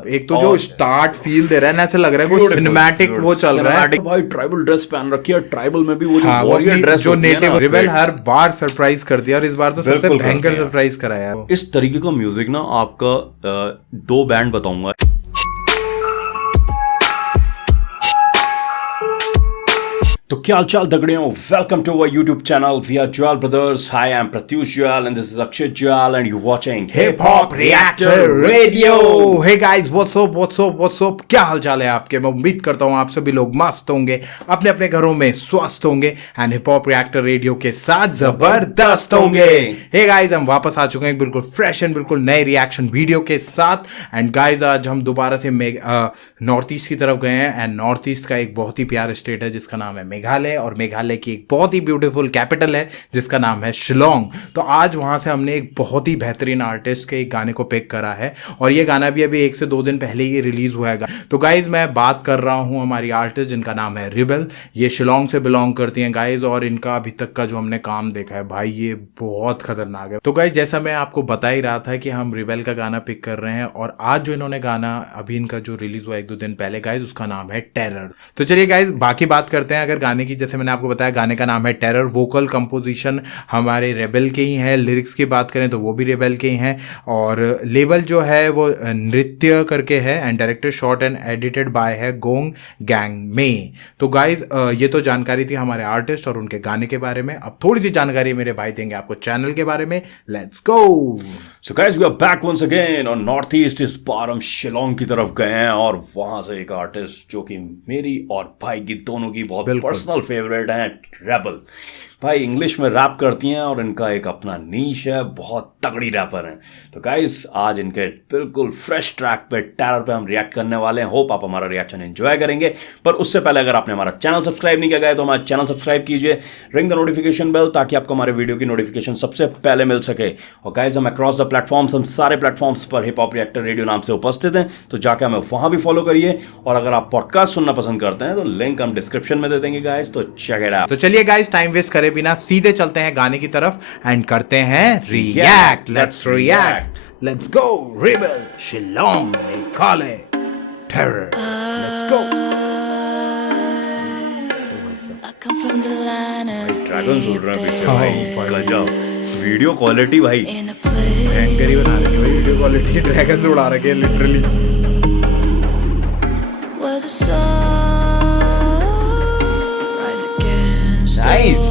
साहब, एक तो जो स्टार्ट फील दे रहा है ना, ऐसा लग रहा है कोई सिनेमैटिक वो चल रहा है भाई। ट्राइबल ड्रेस पहन रखी है, ट्राइबल में भी वो जो हाँ, वॉरियर ड्रेस जो होती है नेटिव ना, रिबेल हर बार सरप्राइज कर दिया और इस बार तो सबसे बिल्कुल भयंकर करते हैं। सरप्राइज कराया। इस तरीके का म्यूजिक ना आपका दो बैंड बताऊंगा। तो क्या हाल चाल दगड़ियों, welcome to our YouTube channel we are Jwal brothers. Hi, I am Pratyush Jwal and this is Akshay Jwal and you watching hip hop reactor radio. Hey guys, what's up what's up what's up, क्या हाल चाल है आपके। मैं उम्मीद करता हूँ आप सभी लोग मस्त होंगे, अपने अपने घरों में स्वस्थ होंगे and hip hop reactor radio के साथ जबरदस्त होंगे। हे गाइस, हम वापस आ चुके हैं बिल्कुल फ्रेश एंड बिल्कुल नए रिएक्शन वीडियो के साथ। एंड गाइस, आज हम दोबारा से नॉर्थ ईस्ट की तरफ गए हैं एंड नॉर्थ ईस्ट का एक बहुत ही प्यारा स्टेट है जिसका नाम है मेघालय, और मेघालय की एक बहुत ही ब्यूटीफुल कैपिटल है जिसका नाम है शिलोंग। तो आज वहाँ से हमने एक बहुत ही बेहतरीन आर्टिस्ट के एक गाने को पिक करा है और ये गाना भी अभी 1 से 2 दिन पहले ही रिलीज हुआ है। तो गाइज, मैं बात कर रहा हूँ हमारी आर्टिस्ट जिनका नाम है रिबेल। ये शिलोंग से बिलोंग करती हैं गाइज, और इनका अभी तक का जो हमने काम देखा है भाई, ये बहुत खतरनाक है। तो गाइज, जैसा मैं आपको बता ही रहा था कि हम रिबेल का गाना पिक कर रहे हैं, और आज जो इन्होंने गाना अभी इनका जो रिलीज हुआ 1-2 दिन पहले गाइज, उसका नाम है टेरर। तो चलिए गाइज, बाकी बात करते हैं। अगर गाने की, जैसे मैंने आपको बताया, गाने का नाम है टेरर। वोकल कंपोजिशन हमारे रेबेल के ही हैं। लिरिक्स की बात करें तो वो भी रेबेल के ही हैं, और लेबल जो है वो नृत्य करके है, and director shot and edited by है गोंग गैंग में। तो गाइज, ये तो जानकारी थी हमारे आर्टिस्ट और उनके गाने के बारे में। अब थोड़ी सी जानकारी मेरे भाई देंगे आपको चैनल के बारे में। Let's go. So guys, we are back once again और नॉर्थ ईस्ट। इस बार हम शिलोंग की तरफ गए हैं और वहां से एक आर्टिस्ट जो कि मेरी और भाई की दोनों की बहुत पर्सनल फेवरेट है, रेबल। भाई इंग्लिश में रैप करती हैं और इनका एक अपना नीश है, बहुत तगड़ी रैपर हैं। तो गाइस, आज इनके बिल्कुल फ्रेश ट्रैक पे टेरर पे हम रिएक्ट करने वाले हैं। होप आप हमारा रिएक्शन एंजॉय करेंगे। पर उससे पहले अगर आपने हमारा चैनल सब्सक्राइब नहीं किया गया तो हमारा चैनल सब्सक्राइब कीजिए, रिंग द नोटिफिकेशन बेल, ताकि आपको हमारे वीडियो की नोटिफिकेशन सबसे पहले मिल सके। और गाइस, हम अक्रॉस द प्लेटफॉर्म्स, हम सारे प्लेटफॉर्म्स पर हिप हॉप रिएक्टर रेडियो नाम से उपस्थित हैं, तो जाकर हमें वहां भी फॉलो करिए। और अगर आप पॉडकास्ट सुनना पसंद करते हैं तो लिंक हम डिस्क्रिप्शन में दे देंगे गाइस, तो चेक इट आउट। तो चलिए गाइस, टाइम वेस्ट करे बिना सीधे चलते हैं गाने की तरफ एंड करते हैं react. Let's react, let's go. Rebel, Shillong, Meghalaya, terror, let's go. Dragon सुन रहा है पीछे भाई, गजब वीडियो क्वालिटी भाई, भयंकर ही बना रहे हैं भाई वीडियो क्वालिटी। ड्रैगन उड़ा रखे हैं literally. Nice.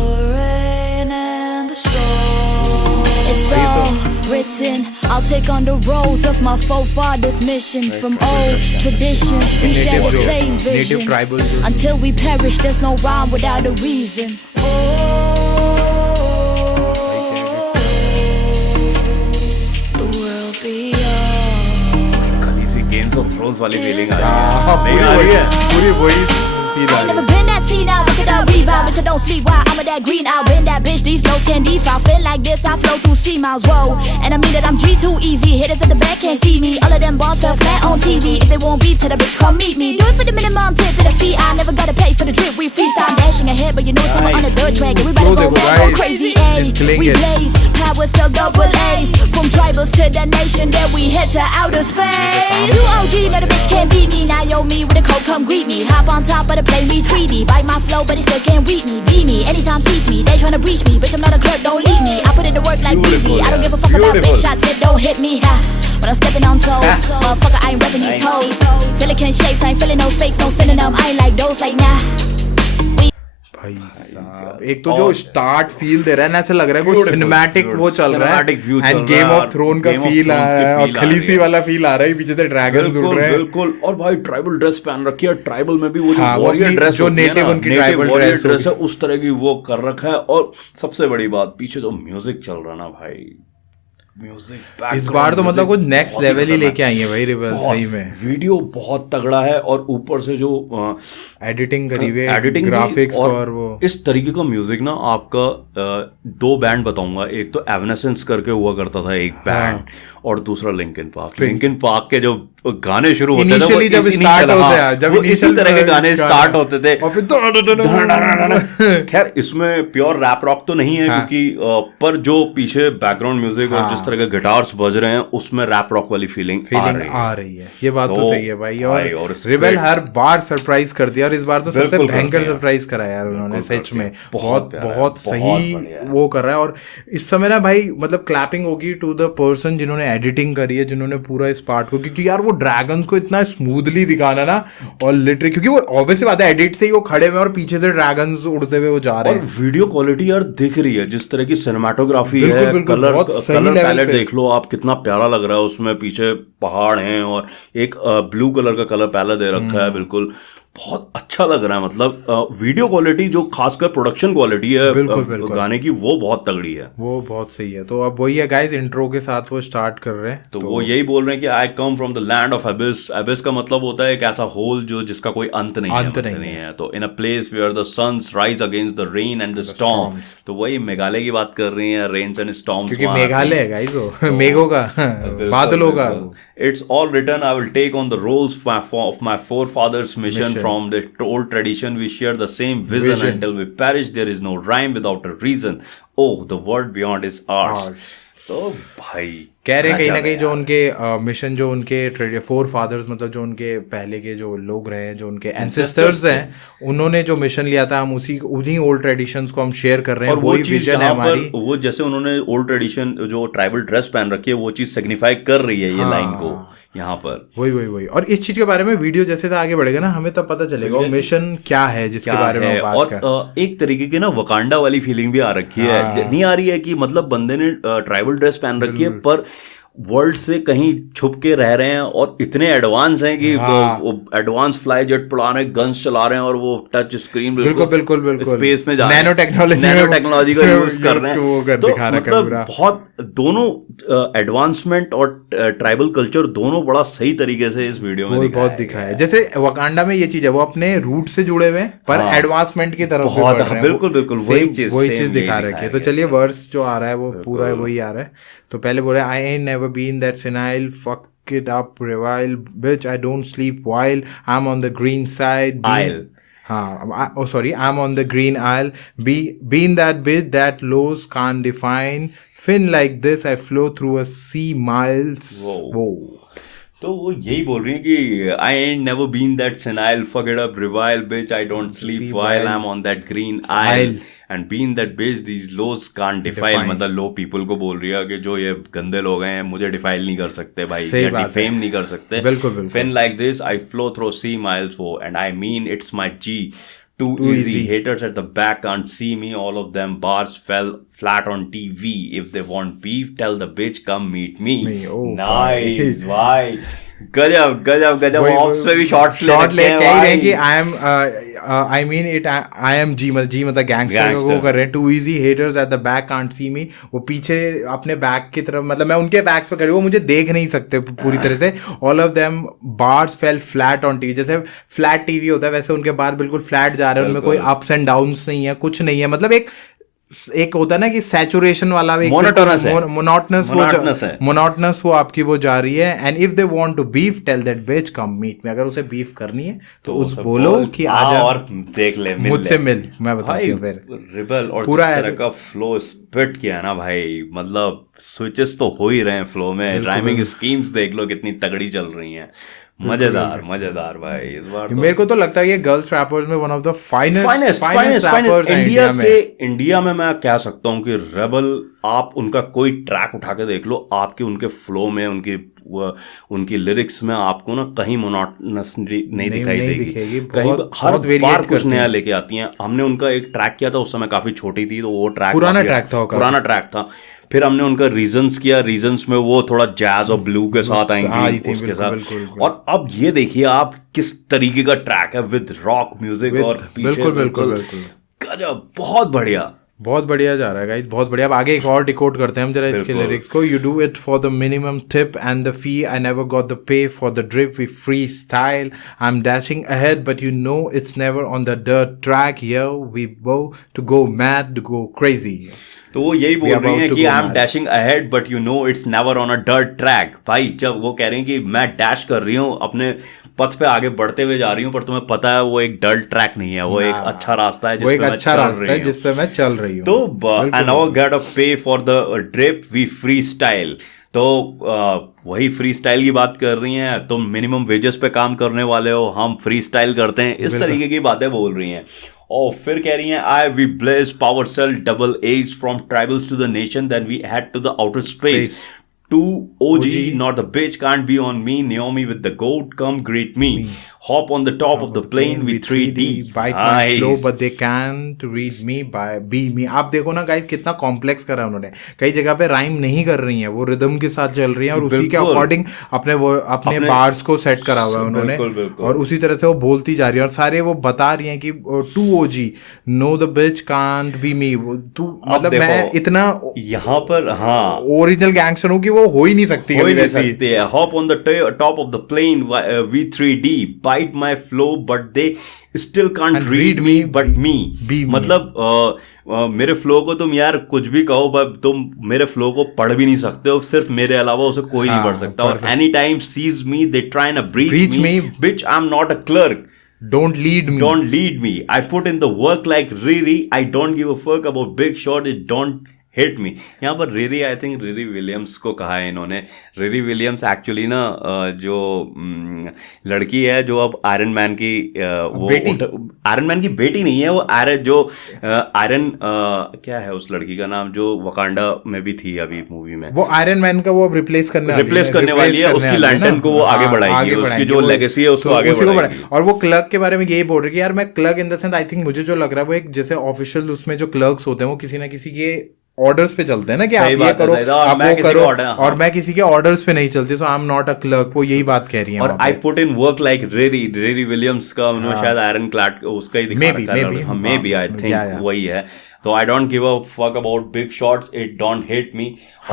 Written, I'll take on the roles of my forefathers' mission. From old traditions, we share the same vision. Until we perish, there's no rhyme without a reason. The world beyond. इसी games of thrones वाली feeling आ रही है। पूरी वही feel आ Never रही है। been that seen out, look at that revive, bitch I don't sleep, why I'm that green, I'll bend that bitch, these notes can't defile, feel like this, I flow through sea miles, whoa, and I mean that I'm G too easy, hitters at the back can't see me, all of them balls fell flat on TV, if they want beef, tell the bitch come meet me, do it for the minimum tip of the fee, I never gotta pay for the drip, we freestyle dashing ahead, but you know it's coming on the dirt track, and we better go back, go crazy, ayy, we blaze, powers till double A's, from tribals to the nation, then we head to outer space, you OG, know the bitch can't beat me, now yo me with a coat, come greet me, hop on top of the plane, we tweety, bite my flow, but they still can't read me. Be me, anytime sees me, they tryna breach me. Bitch, I'm not a clerk, don't leave me. I put in the work like BB. I don't give a fuck about big shots, it don't hit me. Ha. When I'm stepping on toes, motherfucker, I ain't repping these hoes. Silicon shapes, I ain't feeling no fakes, no sending them. I ain't like those, like nah. भाई साहब, एक तो जो start feel दे रहा है ना, ऐसा लग रहा है कोई सिनेमैटिक वो चल रहा है, एंड गेम ऑफ थ्रोन का फील आ रहा है, और खलीसी वाला फील आ रहा है, पीछे से ड्रैगन उड़ रहे हैं। बिल्कुल। और भाई ट्राइबल ड्रेस पहन रखी है, ट्राइबल में भी वो जो वॉरियर ड्रेस जो नेटिव उनकी ट्राइबल ड्रेस है, उस तरह की वो कर रखा है। और सबसे बड़ी बात, पीछे जो म्यूजिक चल रहा ना भाई, म्यूजिक इस बार तो मतलब कुछ नेक्स्ट लेवल ही लेके आई है भाई रिबेल, सही में वीडियो बहुत तगड़ा है, और ऊपर से जो एडिटिंग करी हुई है, एडिटिंग ग्राफिक्स और वो इस तरीके का म्यूजिक ना आपका दो बैंड बताऊंगा। एक तो एवनेसेंस करके हुआ करता था एक बैंड, और दूसरा लिंकिन पार्क के जो गाने शुरू होते थे Initially जब start होते हैं, जब वो इसी initial तरह के गाने स्टार्ट होते थे और फिर खैर इसमें प्योर रैप रॉक तो नहीं है हाँ। क्योंकि पर जो पीछे बैकग्राउंड म्यूजिक और जिस तरह के गिटार्स बज रहे हैं उसमें रैप रॉक वाली फीलिंग आ रही है। ये बात तो सही है भाई। और split- रिबेल हर बार सरप्राइज कर दिया और इस बार तो सबसे बिल्कुल भयंकर कर दिया। सरप्राइज करा यार उन्होंने बिल्कुल सच कर में। दिया। बहुत प्यारा है, बहुत सही बढ़िया है। वो कर रहा है। और इस समय ना भाई मतलब क्लैपिंग होगी टू द पर्सन जिन्होंने एडिटिंग करी है, जिन्होंने पूरा इस पार्ट को, क्योंकि यार वो ड्रैगन्स को इतना स्मूथली दिखाना ना, और लिटरली क्योंकि वो ऑब्वियसली बात है एडिट से ही वो खड़े हुए और पीछे से ड्रैगन्स उड़ते हुए वो जा रहे और हैं। वीडियो क्वालिटी यार दिख रही है जिस तरह की सिनेमाटोग्राफी बिल्कुल, है, बिल्कुल, कलर बहुत सही कलर level पैलेट पे। देख लो आप, कितना प्यारा लग रहा है उसमें। पीछे पहाड़ हैं और एक ब्लू कलर का कलर पैलेट दे रखा है, बिल्कुल बहुत अच्छा लग रहा है। मतलब वीडियो क्वालिटी जो खासकर प्रोडक्शन क्वालिटी है बिल्कुल, बिल्कुल। गाने की, वो बहुत तगड़ी है। वो बहुत सही है। तो अब वही है गाइस, इंट्रो के साथ वो स्टार्ट कर रहे हैं। तो वो यही बोल रहे हैं कि I come from the land of abyss. Abyss का मतलब होता है एक ऐसा होल जो जिसका कोई अंत नहीं अंत है, नहीं है। तो in a place where the suns rise against the rain and the storm. storms। तो वही मेघालय की बात कर रही हैं, रेन्स एंड स्टॉर्म्स। क्योंकि मेघालय है गाइस वो मेघों का बादलों का। It's all written. I will take on the roles of my forefathers' mission. From the old tradition, we share the same vision. Until we perish, there is no rhyme without a reason. Oh, the world beyond is ours. तो भाई कह रहे कहीं ना गजब कहीं है जो यार। उनके मिशन, जो उनके फोर फादर्स, मतलब जो उनके पहले के जो लोग रहे हैं, जो उनके एंसेस्टर्स हैं, उन्होंने जो मिशन लिया था, हम उन्हीं ओल्ड ट्रेडिशंस को हम शेयर कर रहे हैं। और वो वही चीज विजन है यहाँ हमारी। पर, वो जैसे उन्होंने ओल्ड ट्रेडिशन जो ट्राइबल ड्रेस पहन रखी है, वो चीज सिग्निफाई कर रही है ये लाइन को यहाँ पर। वही और इस चीज के बारे में वीडियो जैसे आगे बढ़ेगा ना, हमें तब पता चलेगा वो मिशन क्या है जिसके बारे में हम बात कर। और एक तरीके की ना वकांडा वाली फीलिंग भी आ रखी है। नहीं आ रही है कि मतलब बंदे ने ट्राइबल ड्रेस पहन रखी है पर वर्ल्ड से कहीं छुप के रह रहे हैं और इतने एडवांस हैं कि वो एडवांस फ्लाई जेट पड़ा रहे हैं, गन्स चला रहे हैं और वो टच स्क्रीन बिल्कुल स्पेस में जा रहे हैं, नैनो टेक्नोलॉजी का यूज कर रहे हैं। तो दिखा रखा मतलब बहुत दोनों एडवांसमेंट और ट्राइबल कल्चर दोनों बड़ा सही तरीके से इस वीडियो में बहुत दिखाया है। जैसे वकांडा में ये चीज है, वो अपने रूट से जुड़े हुए हैं पर एडवांसमेंट की तरफ बहुत, बढ़ रहे हैं। बिल्कुल वही चीज दिखा रखी है। तो चलिए वर्स जो आ रहा है वो पूरा वही आ रहा है। तो पहले बोले I ain't never been that senile fuck it up revile bitch I don't sleep while I am on the green side Isle. हाँ, oh sorry, I'm on the green isle. Being that bit that lows can't define. Fin like this, I flow through a sea miles. Whoa. तो वो यही बोल रही है कि I ain't never been that senile fuck it up revile bitch I don't sleep while I am on that green isle and been that bitch these lows can't define. मतलब low people को बोल रही है कि जो ये गंदे लोग हैं मुझे डिफाइल नहीं कर सकते भाई, या डिफेम नहीं कर सकते। बिल्कुल। Fin like this I flow through sea miles वो and I mean it's my G too easy. Haters at the back can't see me. All of them bars fell flat on TV. If they want beef, tell the bitch come meet me. Oh, nice, भाई गजब offs में भी shot ले कह रहे हैं कि I mean it I am G मतलब गैंगस्टर वो कर रहे हैं। Too easy haters at the back can't see me. वो पीछे अपने बैक की तरफ, मतलब मैं उनके बैक्स पे खड़े, वो मुझे देख नहीं सकते पूरी तरह से। All of them bars fail flat on TV. जैसे फ्लैट टीवी होता है वैसे उनके बार बिल्कुल फ्लैट जा रहे हैं, उनमें कोई अप्स एंड डाउन्स नहीं है, कुछ नहीं है। मतलब एक होता है ना कि सैचुरेशन वाला, मोनोटोनस वो आपकी वो जा रही है। And if they want to beef tell that bitch come meet में। अगर उसे बीफ करनी है तो उस बोलो कि आजा और देख ले, मुझसे मिल, मैं बताती हूँ फिर। रिबल और पूरा जिस तरह का फ्लो स्पिट किया है ना भाई, मतलब स्विचेस तो हो ही रहे हैं फ्लो में। राइमिंग स्कीम्स देख लो कितनी तगड़ी चल रही हैं। मजेदार भाई इस बार। मेरे को तो लगता है ये गर्ल्स रैपर्स में one of the finest India में मैं कह सकता हूँ कि रेबल, आप उनका कोई ट्रैक उठा के देख लो, आपके उनके फ्लो में, उनकी लिरिक्स में आपको ना कहीं मोनोटोनस नहीं दिखाई देगी। कहीं हर बार कुछ नया लेके आती हैं। हमने उनका एक ट्रैक किया था, उस समय काफी छोटी थी, तो वो ट्रैक पुराना ट्रैक था। फिर हमने उनका रीजन्स किया, रीजन्स में वो थोड़ा जैज और ब्लू के साथ आएंगे उसके साथ। और अब ये देखिए आप किस तरीके का ट्रैक है विद रॉक म्यूजिक और बिल्कुल गजब, बहुत बढ़िया जा रहा है गाइस, बहुत बढ़िया। अब आगे एक और डिकोड करते हैं हम जरा इसके लिरिक्स को। You do it for the minimum tip and the fee, I never got the pay for the drip, we free style, I am dashing ahead but you know it's never on the dirt track, here we go to go mad, to go crazy. तो वो यही बोल We are रही about हैं to कि go I am mad. Dashing ahead but you know it's never on a dirt track. भाई जब वो कह रहे हैं कि मैं डैश कर रही हूँ अपने पथ पे आगे बढ़ते हुए जा रही हूँ, पर तुम्हें पता है वो एक डर्ट ट्रैक नहीं है, वो एक ना, अच्छा रास्ता है वो जिस एक पे मैं अच्छा चल रास्ता है रही हूँ। जिस पे मैं चल रही हूँ। तो बिल्कुल। And our get a pay for the drip we free style. तो वही फ्री स्टाइल की बात कर रही हैं, तुम मिनिमम वेजेस पे काम करने वाले हो, हम फ्री स्टाइल करते हैं, इस तरीके की बातें बोल रही हैं। और फिर कह रही हैं I we bless power cell double edge from tribals to the nation then we head to the outer space to OG not the bitch can't be on me Naomi with the goat come greet me hop on the top of the plane with 3D bite my flow but they can't read me by be me। आप देखो ना guys कितना complex करा उन्होंने, कई जगह पे rhyme नहीं कर रही हैं, वो रिदम के साथ चल रही हैं और उसी के अकॉर्डिंग अपने बार्स को सेट करा हुआ है उन्होंने, और उसी तरह से वो बोलती जा रही है और सारे वो बता रही हैं कि to OG no the bitch can't be me. तू मतलब मैं इतना यहाँ पर हाँ ओरिजिनल गैंगस्टर हूँ कि वो हो ही नहीं सकती, हो ही नहीं सकती है। Hop on the top of the plane V3D bite my flow but they still can't read me but me. मतलब मेरे फ्लो को तुम यार कुछ भी कहो पर तुम मेरे फ्लो को पढ़ भी नहीं सकते हो, सिर्फ मेरे अलावा उसे कोई नहीं पढ़ सकता। और any time sees me they try n breach me bitch I am not a clerk Don't lead me. I put in the work like Riri. I don't give a fuck about big shot. It don't hit me. यहाँ पर Riri I think Riri Williams को कहा है इन्होंने। Riri Williams actually ना जो लड़की है जो अब आयरन मैन की वो आयरन मैन की बेटी नहीं है, वो आयरन क्या है उस लड़की का नाम जो वकांडा में भी थी अभी मूवी में, वो आयरन मैन का वो अब रिप्लेस करने वाली है। उसकी लैंटर्न को वो आगे बढ़ाएगी, उसकी जो लेगेसी है उसको आगे बढ़ाएगी। और वो क्लर्क के बारे में यही बोल रही है कि यार मैं clerk in the sense I think मुझे जो लग रहा है वो एक जैसे ऑफिशियल उसमें जो क्लर्क्स होते हैं वो किसी ना किसी के ऑर्डर्स पे चलते हैं ना कि आप ये करो आप वो करो, और मैं किसी के ऑर्डर्स पे नहीं चलती, so I am not a clerk. वो यही बात कह रही है। और I put in work like रेरी विलियम्स का उन्होंने शायद आयरन क्लैड उसका ही दिखा रखा है, मे बी आई थिंक वही है। So I don't give a fuck about big shots. It don't hit me.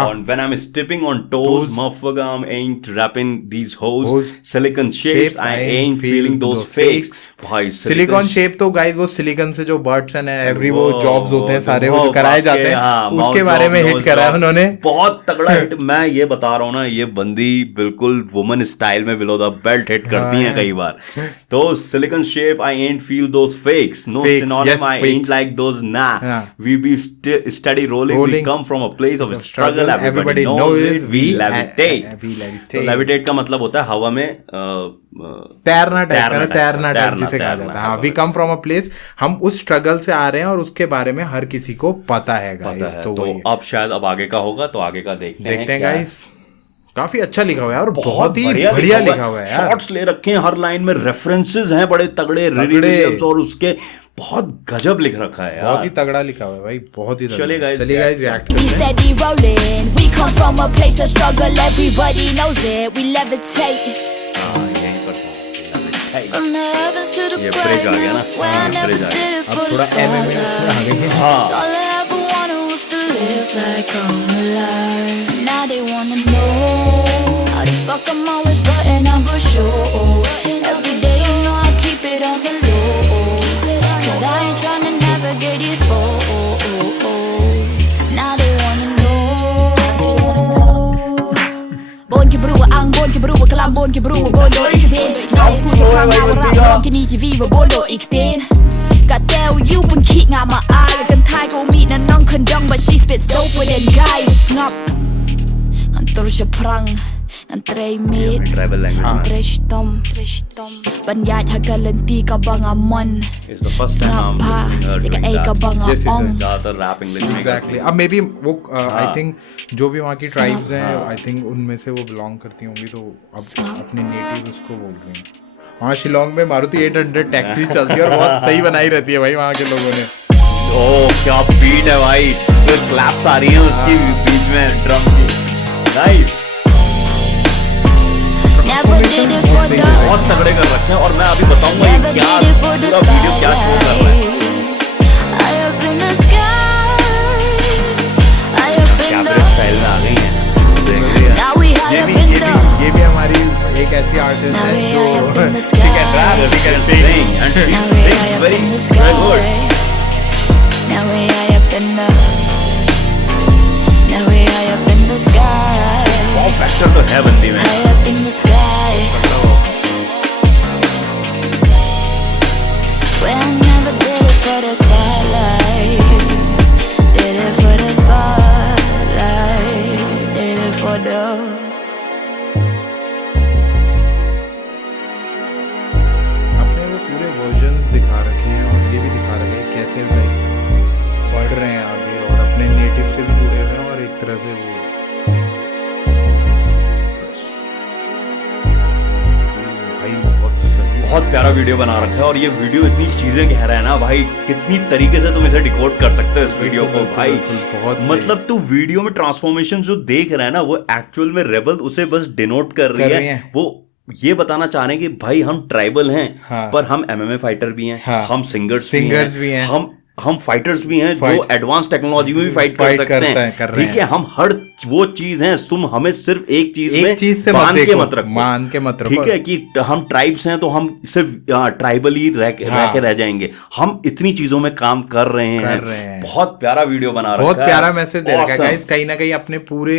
And when I'm stepping on toes, motherfucker, I ain't rapping these hoes. Silicon shapes, I ain't feeling those fakes. भाई silicon shape तो guys वो silicon से जो birds and every वो jobs होते हैं सारे वो जो कराए जाते हैं उसके बारे में हिट करा है उन्होंने, बहुत तगड़ा हिट। मैं ये बता रहा हूँ ना, ये बंदी बिल्कुल वुमन स्टाइल में बिलो द बेल्ट हिट करती हैं कई बार। तो silicon shape, I ain't feel those fakes. No synonym, I ain't like those nah. We be steady rolling. We come from a place of struggle. Everybody knows it. We levitate. तो levitate का मतलब होता है हवा में तैरना type जिसे कहा जाता है। हाँ, we come from a place, हम उस स्ट्रगल से आ रहे हैं और उसके बारे में हर किसी को पता है गाइस। तो अब शायद अब आगे का होगा, तो आगे का देखते हैं गाइस। काफी अच्छा लिखा हुआ है और बहुत ही बढ़िया लिखा हुआ है। शॉट्स ले रखे हैं, हर लाइन में रेफरेंसेस हैं बड़े तगड़े रिरी विलियम्स, और उसके बहुत गजब लिख रखा है यार, बहुत ही तगड़ा लिखा हुआ है भाई, बहुत ही। चलिए guys react We steady rolling. We come from a place of struggle. Everybody knows it. We levitate. यहीं पर From the heavens to the ground. Swear I never did it for the starlight. All I ever wanted was to live like I'm alive. Now they wanna know how the fuck I'm always button on good show. Every day you know I keep it on the low. Cause I ain't tryna navigate these foes. Now they wanna know. Bon ki brua ang bon ki brua kalam bon ki brua bon do ikten. Now ku je kang na ra bon ki ni ki viva bon do ikten. Got tell you pun kick nga ma eye kan thai ko meet na nong condong but she spits doper than guys. Snap. Kan terus je prang. Nan try meet. Nan try stom. Banyat ha galanti ka bang amon. It's the first time I'm listening her doing that. ज़्यादातर rapping listening exactly. अब may be वो I think जो भी वहाँ की tribes हैं I think उनमें से वो बिलोंग करती होंगी, तो अब अपने नेटिव उसको बोल रही हैं। वहाँ शिलोंग में मारुति 800 टैक्सी चलती है और बहुत सही बनाई रहती है भाई वहाँ के लोगों ने। ओह क्या बीट है भाई, तो क्लैप्स आ रही हैं उसकी बीच में ड्रम की, नाइस। बहुत तगड़े कर रखे हैं और मैं अभी बताऊंगा ये क्या पूरा वीडियो क्या शो कर रहा है। कैमरे स्टाइल में आ गई हैं, देख रही है। ये भी हमारी एक ऐसी आर्टिस्ट है जो she can rap, she can sing and she sings very good. Now we high up in the high up in the sky. Wow factor तो है बंदी में. High up in the sky. Swear I never did it for the spotlight. Did it for the spotlight. Did it for the. आपने वो पूरे versions दिखा रखे हैं और ये भी दिखा रखे हैं कैसे लाइक बढ़ रहे हैं आगे और अपने नेटिव से भी जुड़े हुए हैं और एक तरह से वो भाई बहुत प्यारा वीडियो बना रखा है और ये वीडियो इतनी चीजें कह रहा है ना भाई, कितनी तरीके से तुम इसे डिकोड कर सकते हो इस वीडियो को भाई. बहुत मतलब तू वीडियो में ट्रांसफॉर्मेशन जो देख रहा है ना, वो एक्चुअल में रेबल उसे बस डिनोट कर रही है. वो ये बताना चाह रहे हैं कि भाई हम ट्राइबल हैं, हाँ. पर हम एमएमए फाइटर भी हैं, हाँ. हम सिंगर्स भी हैं, हम फाइटर्स भी हैं जो एडवांस टेक्नोलॉजी में भी फाइट कर सकते हैं. ठीक है, हम हर वो चीज हैं, तुम हमें सिर्फ एक चीज में मान के मत रखो. ठीक है कि हम ट्राइब्स हैं तो हम सिर्फ ट्राइबल ही रह के रह जाएंगे. हम इतनी चीजों में काम कर रहे हैं. बहुत प्यारा वीडियो बना रखा है, बहुत प्यारा मैसेज दे रखा है गाइस. कहीं ना कहीं अपने पूरे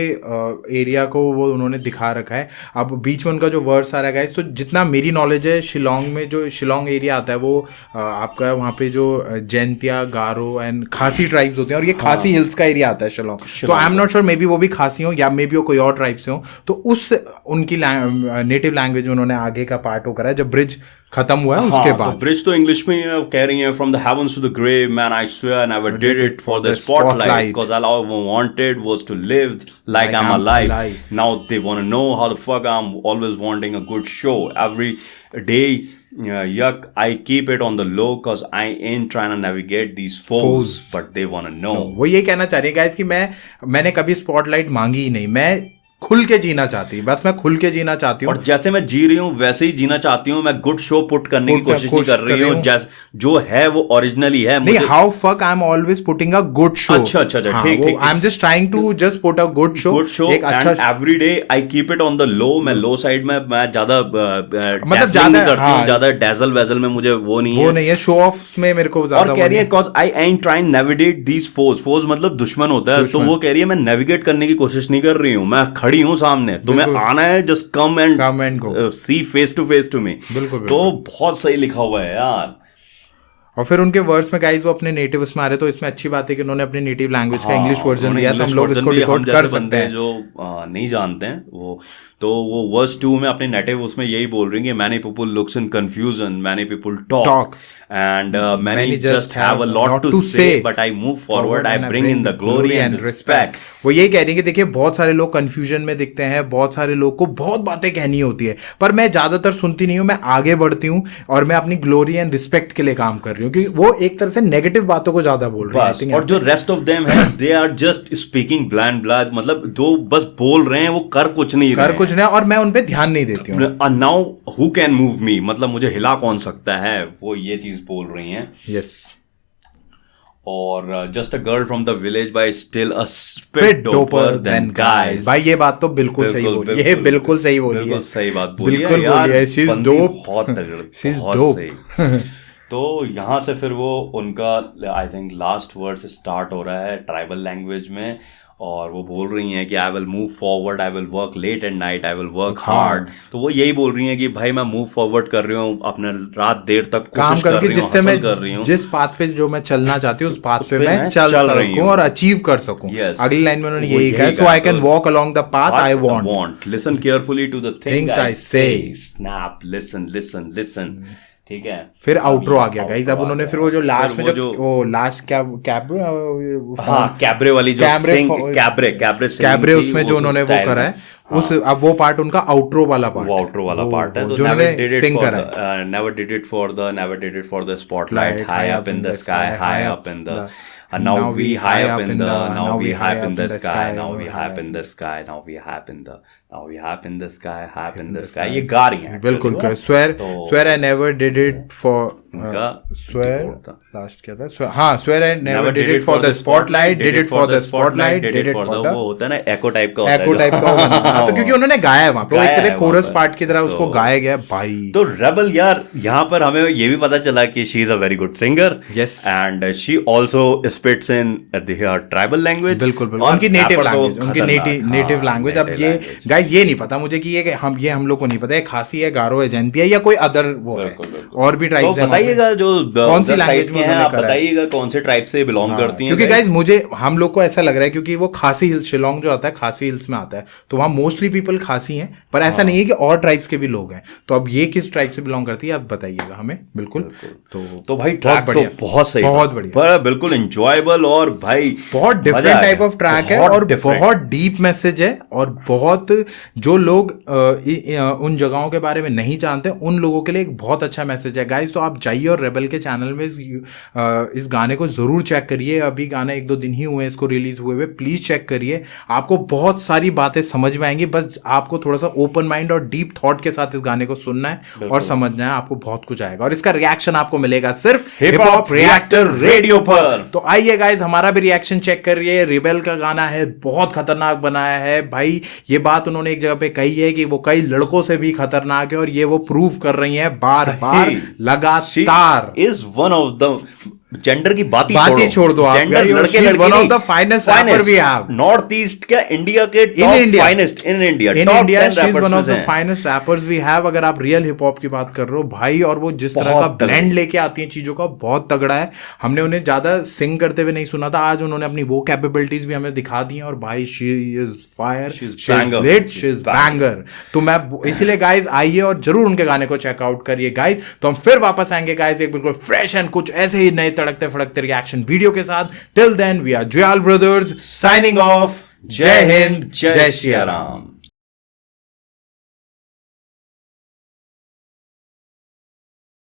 एरिया को वो उन्होंने दिखा रखा है. अब बीच में उनका जो वर्ड्स आ रहा है गाइस, तो जितना मेरी नॉलेज है शिलोंग में, जो शिलोंग एरिया आता है वो आपका वहाँ पे जो जैंतिया, गारो एंड खासी ट्राइब्स होते हैं और ये खासी हिल्स का एरिया आता है शिलोंग. तो आई am not sure, may be वो भी खासी हो या मे बी वो कोई और ट्राइब से हो. तो उस उनकी नेटिव लैंग्वेज में उन्होंने आगे का पार्ट वो करा है जब ब्रिज खत्म हुआ है उसके बाद. ब्रिज तो इंग्लिश में कह रही है, from the heavens to the grave man I swear I never did it for the spotlight because all I wanted was to live like I am alive. Now they want to know how the fuck I am always wanting a good show every day. Yuck, I keep it on the low cause I ain't trying to navigate these foes, but they want to know. वो ये कहना चाह रही है guys कि मैंने कभी spotlight मांगी ही नहीं, मैं खुल के जीना चाहती, बस मैं खुल के जीना चाहती हूँ और जैसे मैं जी रही हूँ वैसे ही जीना चाहती हूँ. मैं गुड शो पुट करने की कोशिश नहीं कर रही हूँ. जो है वो ओरिजिनली है. नहीं, how fuck I am always putting a good show. अच्छा ठीक. I am just trying to just put a good show. एक अच्छा everyday I keep it on the low. मैं लो साइड में मैं ज्यादा मतलब ज्यादा करती हूँ, ज्यादा डैजल वेजल में मुझे वो नहीं है शो ऑफ में मेरे को ज्यादा. और कह रही है cause I am trying navigate these foes मतलब दुश्मन होता है. तो वो कह रही है मैं नेविगेट करने की कोशिश नहीं कर रही हूँ, मैं खड़ी हूँ सामने, तुम्हें आना है, just come and see face to face to me. तो बहुत सही लिखा हुआ है यार. और फिर उनके वर्ड्स में गाइस वो अपने नेटिव उसमें आ रहे, तो इसमें अच्छी बात है कि उन्होंने अपने नेटिव लैंग्वेज का इंग्लिश वर्जन दिया, तो हम लोग इसको डिकोड कर सकते हैं जो नहीं जानते हैं वो. तो वो वर्स 2 में अपने नेटिव उसमें यही बोल रही है, many people looks in confusion, many people talk and many just have a lot to say, but I move forward, I bring in the glory and respect. वो यही कह रही है कि देखिए बहुत सारे लोग कंफ्यूजन में दिखते हैं, बहुत सारे लोग को बहुत बातें कहनी होती है, पर मैं ज्यादातर सुनती नहीं हूँ, मैं आगे बढ़ती हूँ और मैं अपनी ग्लोरी एंड रिस्पेक्ट के लिए काम कर रही हूँ, क्योंकि वो एक तरह से नेगेटिव बातों को ज्यादा बोल रहे हैं. और जो रेस्ट ऑफ देम है they are just speaking bland blad, मतलब जो बस बोल रहे हैं वो कर कुछ नहीं और मैं उन पे ध्यान नहीं देती हूँ. नाउ हु कैन मूव मी, मतलब मुझे हिला कौन सकता है, वो ये चीज बोल रही हैं. यस. और just a girl from the village by still a spit doper then guys. भाई ये बात तो बिल्कुल सही बोली है, बिल्कुल सही बोली है, बिल्कुल सही बात बोली है यार. शी इज डोप, बहुत तगड़ी, शी इज डोप. तो यहाँ से फिर वो उनका आई थिंक लास्ट वर्ड से स्टार्ट हो रहा है ट्राइबल लैंग्वेज में, और वो बोल रही हैं कि I will move forward, I will work late at night, I will work hard. तो वो यही बोल रही हैं कि भाई मैं मूव फॉरवर्ड कर रही हूँ, अपने रात देर तक काम करके, जिससे मैं कर रही हूँ, जिस पाथ पे जो मैं चलना चाहती हूँ उस पाथ पे मैं चल सकूँ और अचीव कर सकूँ. अगली लाइन में उन्होंने यही कहा, so I can walk along the path I want, listen carefully to the things I say, snap, listen listen listen. ठीक है, फिर आउटरो आ गया गाइस. अब उन्होंने फिर वो जो लास्ट में जो वो लास्ट कैब्रे वाली जो कैब्रे उसमें जो उन्होंने वो करा है, उस अब वो पार्ट उनका आउटरो वाला पार्ट है, तो उन्होंने सिंग करा है. Never did it for the spotlight, high up in the sky, high up in the now we high up in the, now we high up in the sky, now we high up in the sky, now we high up in the, now we high up in the sky, high up in the sky. ये गा रही हैं बिल्कुल. swear I never did it for उनका swear quote था। Last क्या था हाँ swear I never did it for the spotlight did it for the spotlight did it for the वो होता है ना एको टाइप का होता है एको टाइप का हाँ, तो क्योंकि उन्होंने गाया है वहां पे, वो एक गाया तरह है कोरस वहाँ पार्ट की तरह पर। उसको तो- गाया गया है भाई। तो रेबल यार यहाँ पर हमें ये भी पता चला कि she is a very good singer Yes. And she also spits in the tribal language. बिल्कुल बिल्कुल उनकी नेटिव लैंग्वेज, उनकी नेटिव लैंग्वेज। अब ये गाइस ये नहीं पता मुझे कि ये हम लोग को नहीं पता है खासी है, गारो है, जयंती है या कोई अदर वो है, और भी तो ट्राइब्स हैं। बताइएगा जो कौन सी उधर लैंग्वेज side में के हैं उन्होंने आप करा है? बताइएगा कौन से ट्राइब से बिलोंग करती हैं क्योंकि guys? गाइज मुझे हम लोग को ऐसा लग रहा है क्योंकि वो खासी हिल्स, शिलोंग जो आता है खासी हिल्स में आता है, तो वहाँ मोस्टली पीपल खासी हैं, पर ऐसा नहीं है कि और ट्राइब्स के भी लोग हैं। तो अब ये किस ट्राइब से बिलोंग करती है आप बताइएगा हमें। बिल्कुल तो भाई ट्रैक तो बढ़िया, बहुत सही, बहुत बढ़िया, पर बिल्कुल एंजॉयबल और भाई बहुत डिफरेंट टाइप ऑफ ट्रैक है और बहुत डीप मैसेज है, और बहुत जो लोग उन जगहों के बारे में नहीं जानते उन लोगों के लिए एक बहुत अच्छा मैसेज है गाइस। तो आप जाइए और रेबल के चैनल में इस गाने को जरूर चेक करिए। अभी गाना 1-2 दिन ही हुए इसको रिलीज हुए हुए, प्लीज चेक करिए, आपको बहुत सारी बातें समझ में आएंगी। बस आपको थोड़ा सा ओपन माइंड और डीप थॉट के साथ इस गाने को सुनना है और समझना है, आपको बहुत कुछ आएगा। और इसका रिएक्शन आपको मिलेगा सिर्फ हिप हॉप रिएक्टर रेडियो पर। तो आइए गाइस हमारा भी रिएक्शन चेक करिए। रेबल का गाना है, बहुत खतरनाक बनाया है भाई। ये बात उन्होंने एक जगह पे कही है कि वो कई लड़कों से भी खतरनाक है, और ये वो प्रूव कर रही है बार बार लगातार। Is one of the gender की बात ही छोड़ दो आप, जेंडर लड़के लड़के one of the finest rapper we have North East क्या इंडिया के top finest in India she is one of the finest rappers we have. अगर आप रियल हिप हॉप की बात कर रहे हो भाई, और वो जिस तरह का ब्लेंड लेके आती है चीजों का, बहुत तगड़ा है। हमने उन्हें ज्यादा सिंग करते हुए नहीं सुना था, आज उन्होंने अपनी वो कैपेबिलिटीज भी हमें दिखा दी हैं, और भाई she is fire, she is lit, she is banger. तो मैं इसीलिए गाइज आइए और जरूर उनके गाने को चेकआउट करिए गाइज। तो हम फिर वापस आएंगे गाइज एक बिल्कुल फ्रेश एंड कुछ ऐसे ही नए तड़कते फड़कते रिएक्शन वीडियो के साथ। Till then we are Juyal brothers signing off. जय हिंद, जय श्री राम।